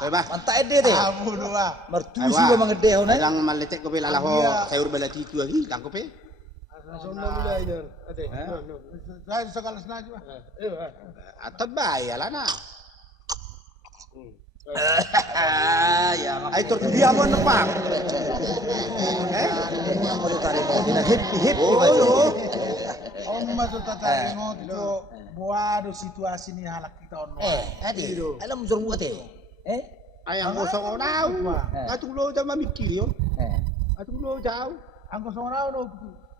Beba. Mantap ide deh. Abu dua. Mertu sudah mengedeh ona. Yang malecek ko pila laho sayur balati itu lagi tangkap pe. Sonda mulai nih. Ade. Saya sekali sengaja. Atau bayar lah na. Ya, Ay tortilla mo nepang. mau tarik mau dina happy Om masuk tata itu buat situasi ini halak kita on. Adi, alam jurung buat Ay ang kosong daw. Atong lo daw mamikir yo. Atong lo daw. Ang kosong raw no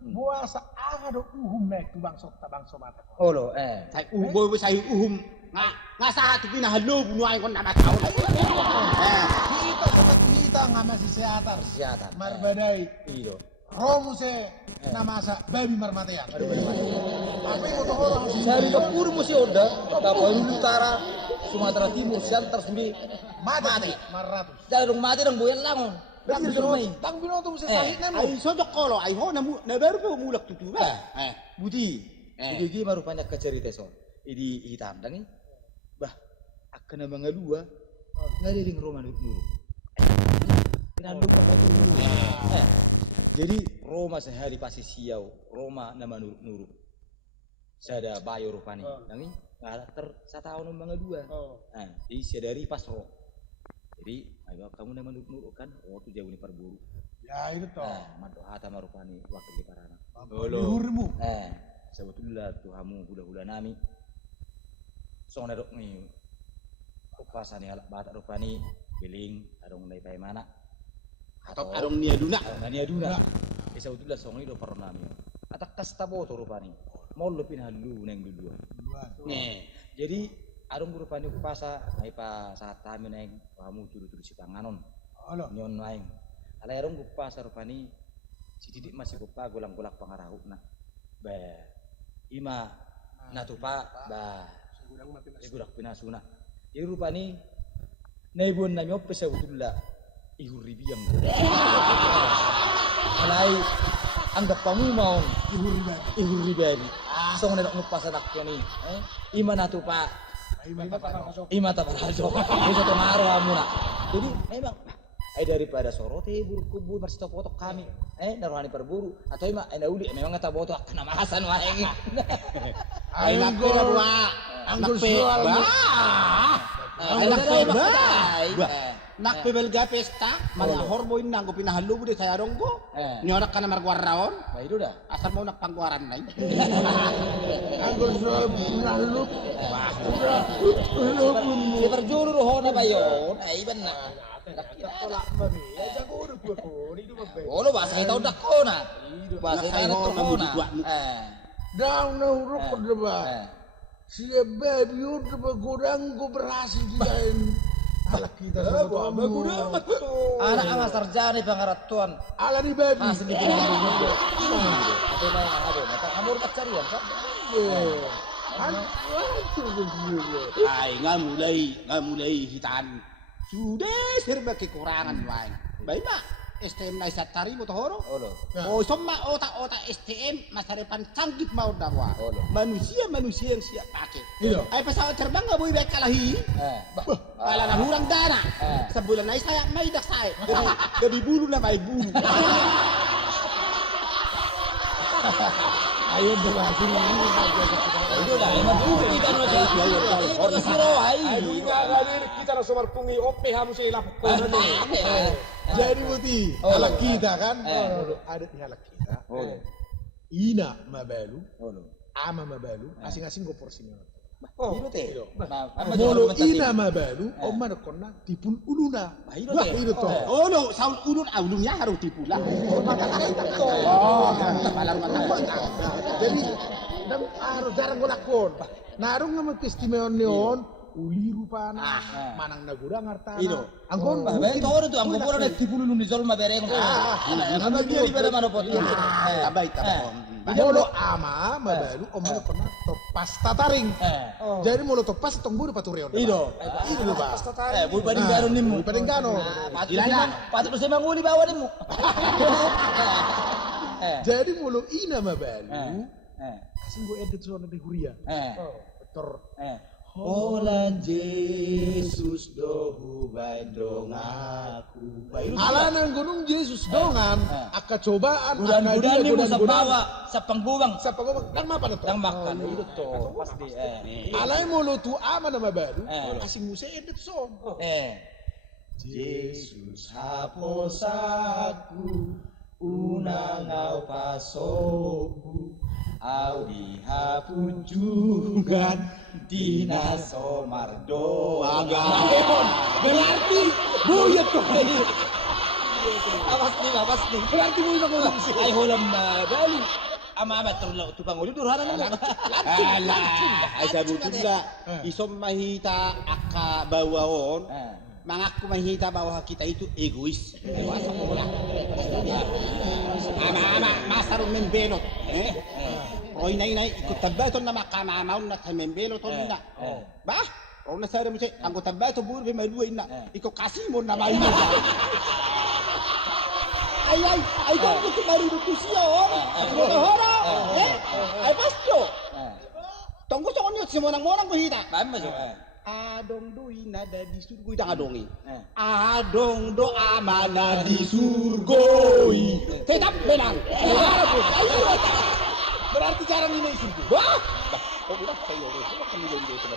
buat saat ada naik tu bang sobat. Oh lo, Say boy say nga sa hati pinahalo bunuay ko na mataw. Kita sama kita nggak masih seatar. Seatar. Marbadai. Iyo. Romu se nama sa baby marmatayan. Apa yang mau orang Sari dapur musi oda, Papua Utara, Sumatera Timur, Siantar Sumbi, mati. Maratus. Jalur mati nang buyan langon. Berarti rumai. Tang binoto musi sahit nemo. Ay sodok ko lo ay ho na baru po mulak tutu ba. Budi, Budi marupanya kecerita so. Idi hitam dangi. Bah, akan mga dua ngaliling Roma nuru. Pinalung mga nuru. Jadi Roma sehari pasti siau, Roma nama nuru. Sada bayo rupani. Dangi ngalah sa tahun mga dua. Nah, jadi sadari pas ro. Jadi ayo kamu nama nuru kan, oh tu jauh ni perburu. Ya itu toh. Mantu hata marupani wakil di parana. Lurmu. Sebetulnya Tuhamu hula-hula nami. Song nadok ni upasan ni alak batak rupani biling adong nai pai mana Atau arong niya duna. Nania duna. Sebetulnya song ni do pernah nami. Atak kasta boto rupani. Mau lepin halu neng dua. Jadi adong rupani upasa nai pa saat kami neng kamu turu si panganon. Nyon naing. Alai adong upasa rupani si didik masih kupa golang-golak pangarahu na. Ba ima natupa ba Igurak pinasuna. Jadi rupani naibun na nyope sa utula ihuribiyang. Alay anggap pangumaw ihuribari. Song na ngupas anak ko ni. Ima na to pa. Ima ta paraso. Bisa tomaro amo na. Jadi memang ay daripada sorote buruk-kubur masih tokotok kami. Naruhani perburu atau ima nauli memang ngata boto akan namahasan wae. Ay nako na buwa. Nakpe ba? Ay nakpe ba? Nakpe belga pesta, mga hormoin nang ko pinahalo mo di kaya rong ko. Nyorak ka na margwaraon. Nah itu dah. Asal mo nakpangguaran na. Anggur soal pinahalo. Si berjuru ho na ba yun? Ay benar. Tolak mami. Jago udah gua ko. Ini mah baik. Oh lo bahasa kita udah kona. Bahasa kita udah kona. Daun na uruk ko diba. Siya baby udah bergudang ko berhasil dijain. Halak kita sama bergudang betul. Anak anak sarjana pangaratuan. Ala ni baby. Masih di pinggir dulu. Ada yang ada. Kamu udah carian kan? Ay nga mulai hitaan. Sudah serba kekurangan wae. Baik mak. STM na isa tari mo tohoro. Oh somma otak STM masa depan canggih mau dawa. Manusia yang siap pakai. Ay pesawat terbang nggak boleh kalahi. Ala na hurang dana. Sebulan na saya may dak saya. Gabi bulu na may bulu. Ayo berhasil ini. Itu dah 50 kita no siya. Itu siro ay. Ayo ngalir kita na sumarpungi ope hamu sila pukul. Jadi Buti, halak kita kan, ada di halak kita. Ina mabalu, ama mabalu, asing-asing go porsinya. Itu teh. Molo ina mabalu, omar konna tipul uluna. Itu toh. Oh no, saul ulun ulunnya harus dipula. Jadi dan harus jarang golakon. Narung nga magkestimeon neon. Uli rupana, manang nagurang artana. Angkon, itu orang tu, angkon pura dah tipu lulu ni zol mabereng. Apa dia di pada mana pot? Tabay. Molo ama mabalu omno pernah topas tataring. Jadi molo topas tong buru patureon. Ido ba. Bulu bading gano nimu. Bulu bading gano. Patut saya manguli bawa nimu. Jadi molo ina mabalu. Asing go edit so na di huria. Tor Holan Jesus do dong aku. Ala nang gunung Yesus dongan, aka cobaan, Gudan-gudan ini sa bawa sa pangguwang. Sa pagawag, nang mapan ito. Nang makan itu to pasti Alay mo luto ama na mabado, kasing musa edit so. Yesus hapus aku unang au pasoku au dihapunjungan dinaso mardo Berarti buyat ko kayo. Awas nih. Berarti buyat ko lang siya. Ay hulam na dali. Ama turlaw tukang ulit durhana na. Alah, ay sabutula. Isom mahita aka bawawon. Mangaku mahita bahwa kita itu egois. Dewasa pula. Ama masarong membelot. Roy nay ikut tabaton na makamamaon na sa membelot na. Bah, kung nasara mo siya, ang tabato buro may maluway na. Ikaw kasi mo na may mga. Ay, kung gusto marunong ko siya, hora, ay pasto. Tunggu sa kanya, simonang-monang ko hita. Mama so Adong doi nada di surgoi dah adongi. Adong do amana di surgoi. Tetap menang. Berarti jarang ini surga. Wah, kok udah saya udah kemilin itu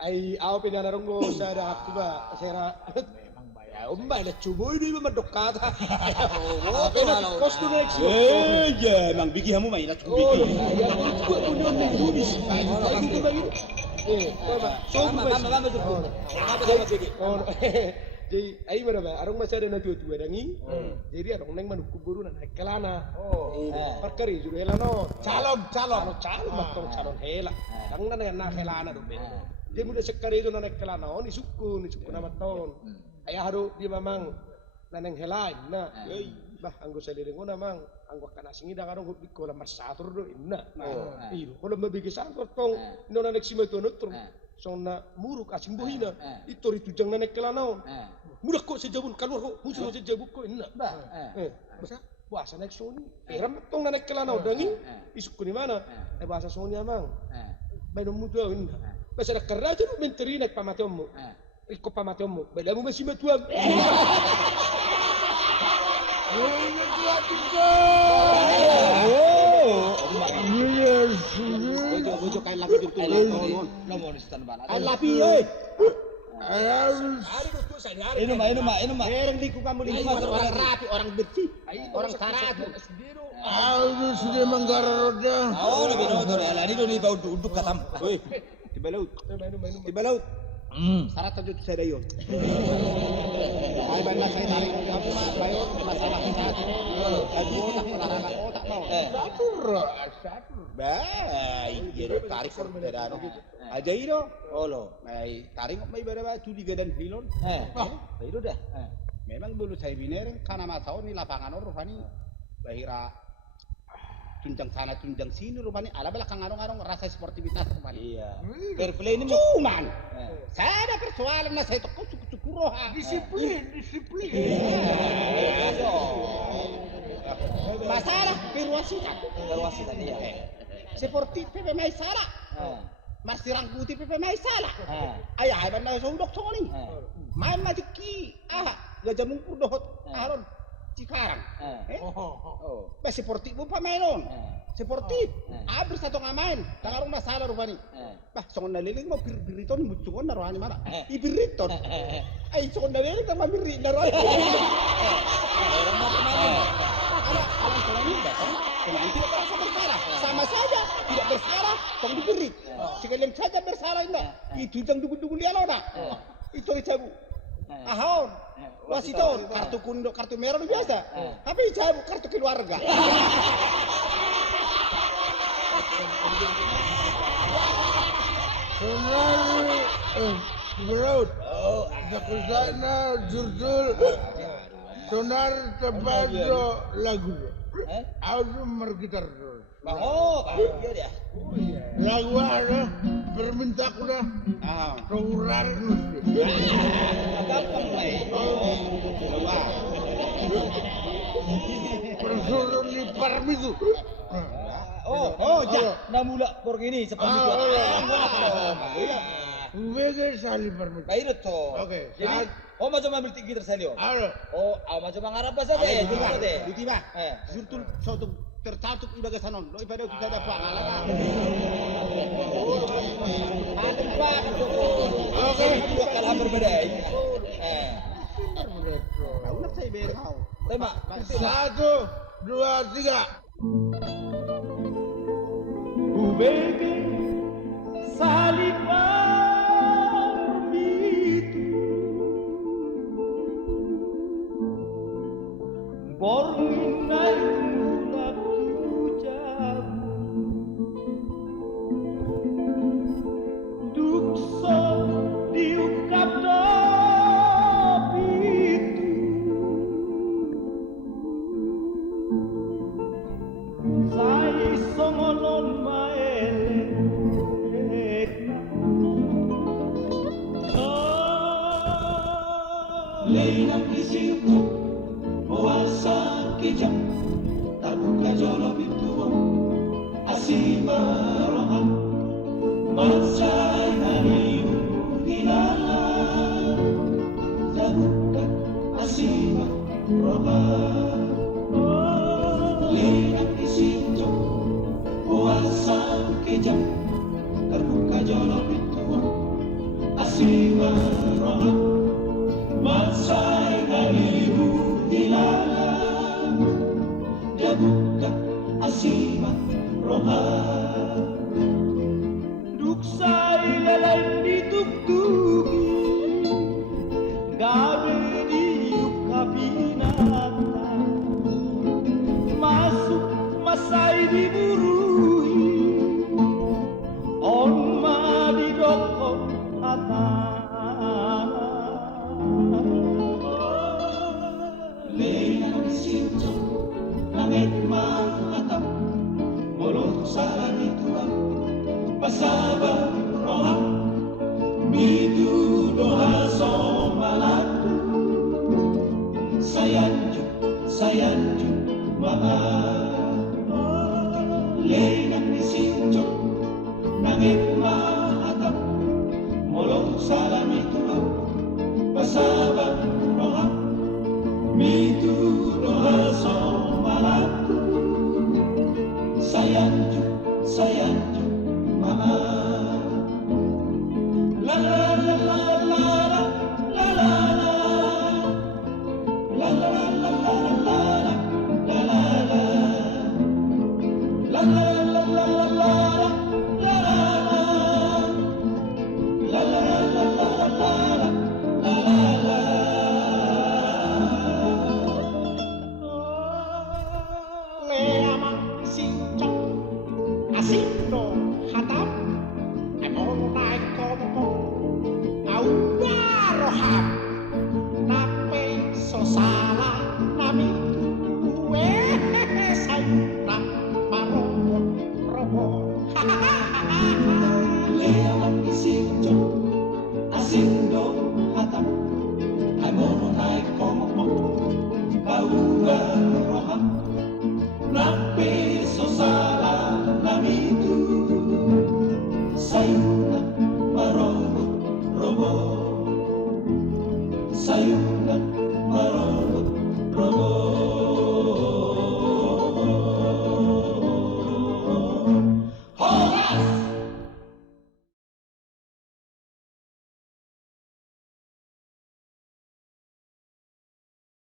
Ay, ako pinanarong mo sa ako ba? Sera. Memang baya. Umma na chuboy di ba madokata. Kosto na eksyo. Ya, emang bigi kamu main lah bigi. Ko punya Indonesia. Ay, dito ba yun? Mama tuh. Jadi, ay mana ba? Arong masada na tuwa dangi. Jadi arong neng manuk kuburu na kelana. Perkari juru helano. Calon matong calon hela. Ang na kelana do. Dia muda sekali itu naik kelana, ni suku nama tahun. Ayah haru dia memang naneng helai, nah, bah anggo seliring guna mang, anggo kana singi dah karong di kolam masatur do, nah, iyo, kalau membagi sangkot tong, nona naik sima itu nutur, sona muruk asing bohina, itu jangan naik kelana, mudah kok sejabun keluar kok, musuh sejabun kok, nah, bahasa bahasa naik soni, peram tong naik kelana, dangi, isuk di mana, bahasa soni amang, main muda ini. Basta nakaraja mo menteri nagpamatyon mo. Iko pamatyon mo. Bala mo masih matuwag. Bojo kain lapi dito lang. Lamonistan ba? Ay lapi eh. Inum. Mereng liku kamu liku orang rapi, orang bersih, orang syarat. Aduh, sudah manggaroda. Oh, lebih notor ya. Lani do ni bau duduk katam. Woi, tiba laut. Syarat tujuh saya dayo. Ay banda saya tarik kamu mah bayo masalah satu. Lagi otak pelarangan otak mau. Satu. Baik, jadi tarik perbedaan gitu. Aja ino, olo, may tarik may berapa tu di gadan filon. Itu dah. Memang dulu saya biner karena masau ni lapangan orang Rufani bahira tunjang sana tunjang sini Rufani ala belakang arong-arong rasa sportivitas Rufani. Iya. Fair play ini cuman saya ada persoalan na saya toko cukup roha. Disiplin. Masalah perwasitan dia. Seperti Pepe Maisara. Marsirang putih Pepe Maisara. Ayah hebat na sondok soni. Main majiki. Gajah mungkur dohot. Aron Cikarang. Seperti bupa mainon. Seperti abis satu ngamain. Tangarong masalah rupani. Bah, songon naliling mo biriton mucungon narohani mana? Ibiriton. Ay songon naliling tang mamiri narohani. Alam ini datang, pemain tidak merasa bersalah. Sama saja tidak bersalah, tong diberi. Sekalian saja bersalah enggak. Itu jang dugun-dugun dia lona. Itu icabu. Ahon, wasiton, kartu kundo, kartu merah biasa. Tapi icabu kartu keluarga. Berlaut. Zakusana jurdul. Sonar tebado lagu. Aku mergitar dulu. Oh, iya dia. Lagu ada berminta kuda. Rourar nus. Gampang lah. Persuruh ni parmitu. Oh, ja. Namula por gini seperti itu. Ube sebagai saling permintaan. Baik toh. Oke. Jadi, mau coba ambil gitar salio. Halo. Oh, mau coba ngarap bahasa deh, gimana deh? Di tiba. Eh. Surtul suatu tercatuk ibaga sanon. Lo ibadah kita dapat ngalaman. Ada Pak. Oke, dua kalah berbeda. Tahu nak saya bayar kau. Tema. 1, 2, 3. Ubege salipar itu bornai mulak tujabu dukso diungkap itu sai somolon Leila kisiku puasa kijam tabuka jolo pintu asima rohan masai hari hilala tabuka asima rohan Leila kisiku puasa kijam tabuka jolo pintu asima rohan Masai harimu hilala dia buka asima roha duksai lalai dituk-tuki gawe diuka binatang masuk masai diburui on ma didokok atas Leila disinto langit mahatap Molo salah ituan pasaba roha Mitu doha somalatu Sayanju maha Leila disinto langit mahatap Molo salah ituan pasaba roha Mitu doa somalatu Sayanju mama La la la la la la la la la la la la la la la la la la Sayuna